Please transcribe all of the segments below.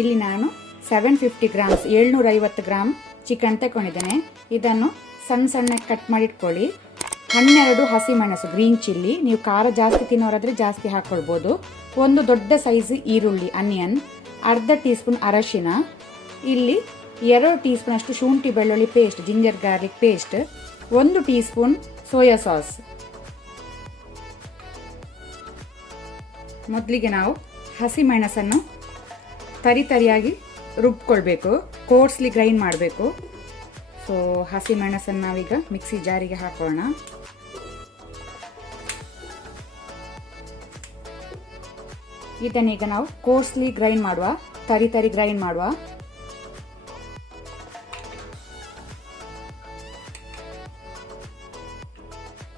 ಇಲ್ಲಿ ನಾನು 750 grams 750 gram chicken ತಗೊಂಡಿದ್ದೇನೆ. ಇದನ್ನು ಸಣ್ಣ ಸಣ್ಣ ಕಟ್ ಮಾಡಿಟ್ಕೊಳ್ಳಿ. 12 ಹಸಿಮೆಣಸು ಗ್ರೀನ್ ಚಿಲ್ಲಿ, ನೀವು ಖಾರ ಜಾಸ್ತಿ ತಿನ್ನೋರಾದರೆ ಜಾಸ್ತಿ ಹಾಕ್ಕೊಳ್ಬೋದು. ಒಂದು ದೊಡ್ಡ ಸೈಜ್ ಈರುಳ್ಳಿ ಆನಿಯನ್, ಅರ್ಧ ಟೀ ಸ್ಪೂನ್ ಅರಶಿನ, ಇಲ್ಲಿ 2 ಟೀ ಸ್ಪೂನ್ ಅಷ್ಟು ಶುಂಠಿ ಬೆಳ್ಳುಳ್ಳಿ paste ginger garlic paste, 1 tea spoon soya sauce. ಮೊದಲಿಗೆ ನಾವು ಹಸಿಮೆಣಸನ್ನು ತರಿಯಾಗಿ ರುಬ್ಕೊಳ್ಬೇಕು, ಕೋರ್ಸ್ಲಿ ಗ್ರೈಂಡ್ ಮಾಡಬೇಕು. ಸೊ ಹಸಿಮೆಣಸನ್ನು ನಾವೀಗ ಮಿಕ್ಸಿ ಜಾರಿಗೆ ಹಾಕೋಣ. ಇದನ್ನೀಗ ನಾವು ಕೋರ್ಸ್ಲಿ ಗ್ರೈಂಡ್ ಮಾಡುವ, ತರಿ ಗ್ರೈಂಡ್ ಮಾಡುವ.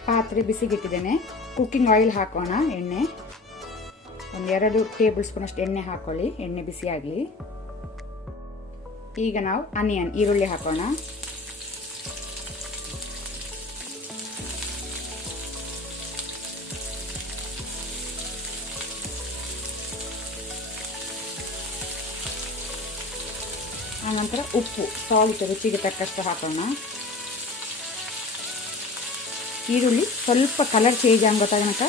ಪಾತ್ರೆ ಬಿಸಿಗಿಟ್ಟಿದ್ದೇನೆ. ಕುಕ್ಕಿಂಗ್ ಆಯಿಲ್ ಹಾಕೋಣ. ಎಣ್ಣೆ 2 ಟೇಬಲ್ ಸ್ಪೂನ್ ಅಷ್ಟು ಎಣ್ಣೆ ಹಾಕೊಳ್ಳಿ. ಎಣ್ಣೆ ಬಿಸಿ ಆಗಲಿ. ಈಗ ನಾವು ಆನಿಯನ್ ಈರುಳ್ಳಿ ಹಾಕೋಣ. ಆನಂತರ ಉಪ್ಪು ಸಾಲ್ಟ್ ರುಚಿಗೆ ತಕ್ಕಷ್ಟು ಹಾಕೋಣ. ಈರುಳ್ಳಿ ಸ್ವಲ್ಪ ಕಲರ್ ಚೇಂಜ್ ಆಗೋ ತನಕ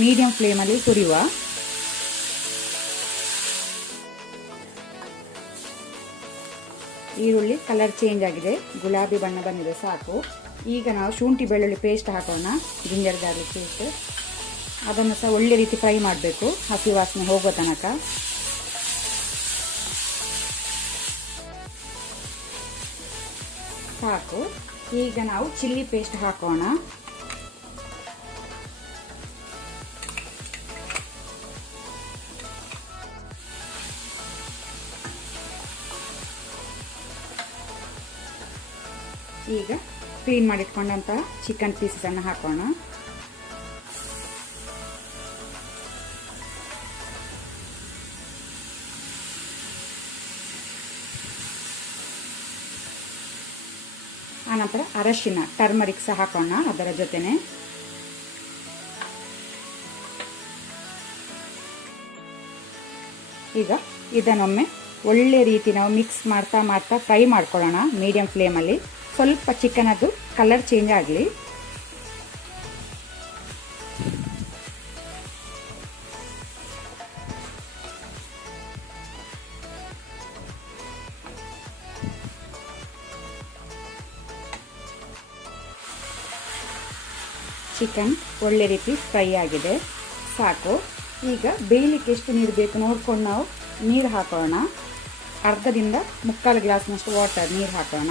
ಮೀಡಿಯಂ ಫ್ಲೇಮಲ್ಲಿ ಹುರಿಯುವ. ಈರುಳ್ಳಿ ಕಲರ್ ಚೇಂಜ್ ಆಗಿದೆ, ಗುಲಾಬಿ ಬಣ್ಣ ಬಂದಿದೆ, ಸಾಕು. ಈಗ ನಾವು ಶುಂಠಿ ಬೆಳ್ಳುಳ್ಳಿ ಪೇಸ್ಟ್ ಹಾಕೋಣ, ಜಿಂಜರ್ ಗಾರ್ಲಿಕ್ ಪೇಸ್ಟ್. ಅದನ್ನು ಸಹ ಒಳ್ಳೆ ರೀತಿ ಫ್ರೈ ಮಾಡಬೇಕು, ಹಸಿ ವಾಸನೆ ಹೋಗೋ ತನಕ. ಸಾಕು. ಈಗ ನಾವು ಚಿಲ್ಲಿ ಪೇಸ್ಟ್ ಹಾಕೋಣ. ಈಗ ಕ್ಲೀನ್ ಮಾಡಿಟ್ಕೊಂಡಂತಹ ಚಿಕನ್ ಪೀಸಸ್ ಅನ್ನು ಹಾಕೋಣ. ಆನಂತರ ಅರಶಿನ ಟರ್ಮರಿಕ್ ಸಹ ಹಾಕೋಣ ಅದರ ಜೊತೆನೆ. ಈಗ ಇದನ್ನೊಮ್ಮೆ ಒಳ್ಳೆ ರೀತಿ ನಾವು ಮಿಕ್ಸ್ ಮಾಡ್ತಾ ಫ್ರೈ ಮಾಡ್ಕೊಳ್ಳೋಣ ಮೀಡಿಯಂ ಫ್ಲೇಮಲ್ಲಿ. ಸ್ವಲ್ಪ ಚಿಕನ್ ಅದು ಕಲರ್ ಚೇಂಜ್ ಆಗಲಿ. ಚಿಕನ್ ಒಳ್ಳೆ ರೀತಿ ಫ್ರೈ ಆಗಿದೆ, ಸಾಕು. ಈಗ ಬೇಯಲಿಕ್ಕೆ ಎಷ್ಟು ನೀರು ಬೇಕು ನೋಡ್ಕೊಂಡು ನಾವು ನೀರು ಹಾಕೋಣ. ಅರ್ಧದಿಂದ 3/4 ಗ್ಲಾಸ್ನಷ್ಟು ವಾಟರ್ ನೀರು ಹಾಕೋಣ.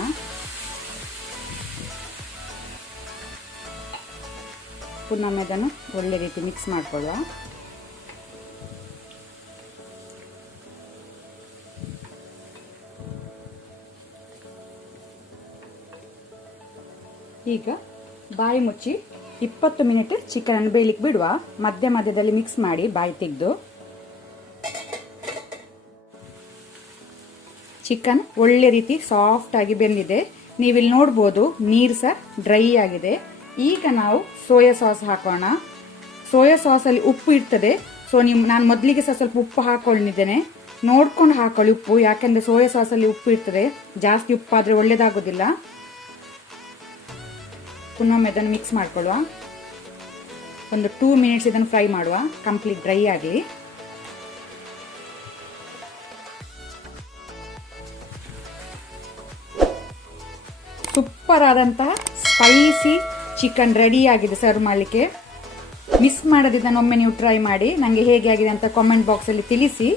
ಪುನಃ ಅದನ್ನು ಒಳ್ಳೆ ರೀತಿ ಮಿಕ್ಸ್ ಮಾಡಿಕೊಳ್ಳುವ. ಈಗ ಬಾಯಿ ಮುಚ್ಚಿ 20 ಮಿನಿಟ್ ಚಿಕನ್ ಅನ್ನು ಬೇಯಲಿಕ್ಕೆ ಬಿಡುವ. ಮಧ್ಯದಲ್ಲಿ ಮಿಕ್ಸ್ ಮಾಡಿ ಬಾಯಿ ತೆಗೆದು. ಚಿಕನ್ ಒಳ್ಳೆ ರೀತಿ ಸಾಫ್ಟ್ ಆಗಿ ಬೆಂದಿದೆ, ನೀವಿಲ್ಲಿ ನೋಡ್ಬೋದು. ನೀರು ಸಹ ಡ್ರೈ ಆಗಿದೆ. ಈಗ ನಾವು ಸೋಯಾ ಸಾಸ್ ಹಾಕೋಣ. ಸೋಯಾ ಸಾಸಲ್ಲಿ ಉಪ್ಪು ಇರ್ತದೆ, ಸೊ ನಾನು ಮೊದಲಿಗೆ ಸಹ ಸ್ವಲ್ಪ ಉಪ್ಪು ಹಾಕೊಂಡಿದ್ದೇನೆ, ನೋಡ್ಕೊಂಡು ಹಾಕೊಳ್ಳಿ ಉಪ್ಪು. ಯಾಕೆಂದರೆ ಸೋಯಾ ಸಾಸಲ್ಲಿ ಉಪ್ಪು ಇರ್ತದೆ, ಜಾಸ್ತಿ ಉಪ್ಪಾದರೆ ಒಳ್ಳೆಯದಾಗೋದಿಲ್ಲ. ಪುನಃ ಇದನ್ನು ಮಿಕ್ಸ್ ಮಾಡ್ಕೊಳ್ಳುವ. ಒಂದು 2 ಮಿನಿಟ್ಸ್ ಇದನ್ನು ಫ್ರೈ ಮಾಡುವ, ಕಂಪ್ಲೀಟ್ ಡ್ರೈ ಆಗಲಿ. ಸೂಪರ್ ಆದಂತಹ ಸ್ಪೈಸಿ ಚಿಕನ್ ರೆಡಿ ಆಗಿದೆ ಸರ್ವ್ ಮಾಡಲಿಕ್ಕೆ. ಮಿಸ್ ಮಾಡದಿದ್ದನ್ನು ಒಮ್ಮೆ ನೀವು ಟ್ರೈ ಮಾಡಿ. ನನಗೆ ಹೇಗೆ ಆಗಿದೆ ಅಂತ ಕಾಮೆಂಟ್ ಬಾಕ್ಸಲ್ಲಿ ತಿಳಿಸಿ.